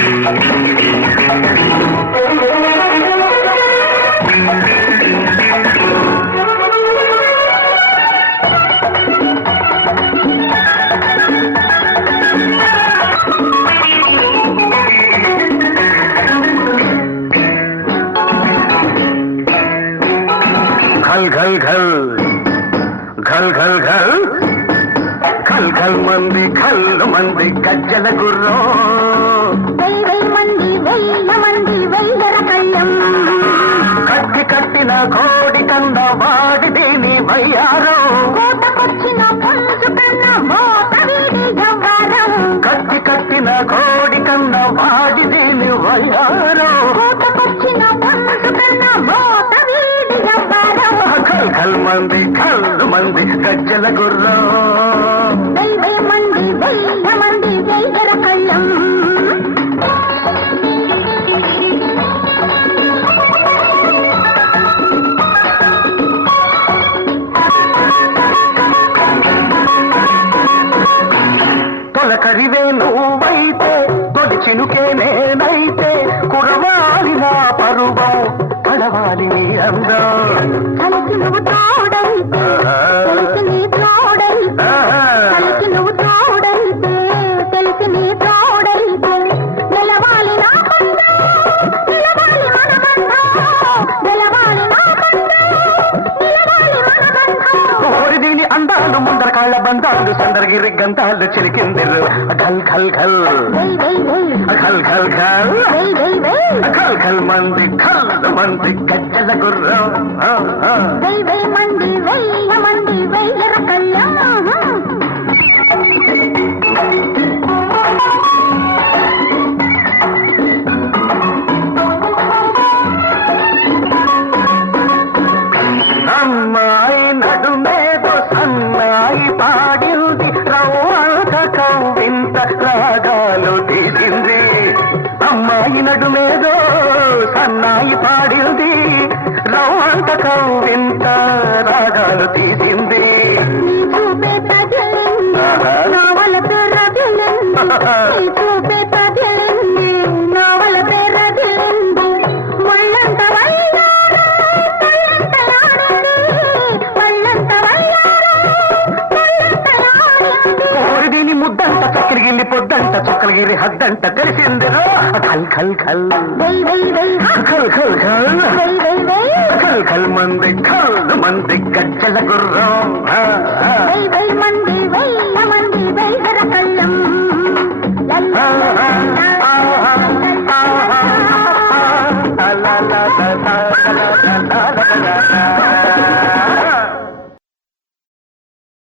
घल घल घल घल घल घल घल घल मंदी గజ్జల గుర్రం మంది వెయ్యర కళ్ళం కట్టి కట్టిన కోడి కంద వాడిది నీ వయ్యారం కోటకొచ్చిన పుంజు కన్న మోత వీడి జవ్వారం కట్టి కట్టిన కోడి కంద వాడిది నీ వయ్యారం కోటకొచ్చిన పుంజు కన్న మోత వీడి జవ్వారం ఖల్ ఖల్ మంది గజ్జల గుర్రం మంది వెయ్యర కళ్ళం తొలకరివే నువ్వైతే తొలిచినుకే నేనైతే కురవాలి నా పరువం కడవాలి నీ అందం కలిసి నువ్వు తోడైతే తెలిసి నీ తోడైతే కలిసి నువ్వు తోడైతే తెలిసి నీ తోడైతే నిలవాలి నా బంధం నిలవాలి మన బంధం నిలవాలి నా బంధం నిలవాలి మన బంధం ఓరి దీని అందాలు ముందర కాళ్ళ బంధాలు సందరగిరి గంధాలు చిలికిందిరు ఘల్ ఘల్ ఘల్ ఘల్ ఘల్ ఘల్ ఘల్ ఘల్ మంది గజ్జల గుర్రం మంది వెయ్యర కళ్ళం అమ్మాయి నడుమేదో సన్నాయి పాడింది రవ్వంత కవ్వింత రాగాలు తీసింది అమ్మాయి నడుమేదో సన్నాయి పాడింది రవ్వంత కవ్వింత రాగాలు తీసింది చూపే తగిలింది నావల పేరదిలింది చూపే తగిలింది నావల పేరదిలింది ఒళ్ళంత వయ్యారం ఒళ్ళంత ఓరి దీని ముద్దంట చక్కరగిల్లి పొద్దంట చొక్కలగిరి హద్దంట కలిసిందిరో ఖల్ ఖల్ ఖల్ ఖల్ ఖల్ ఖల్ ఖల్ ఖల్ మంది గజ్జల గుర్రం మంది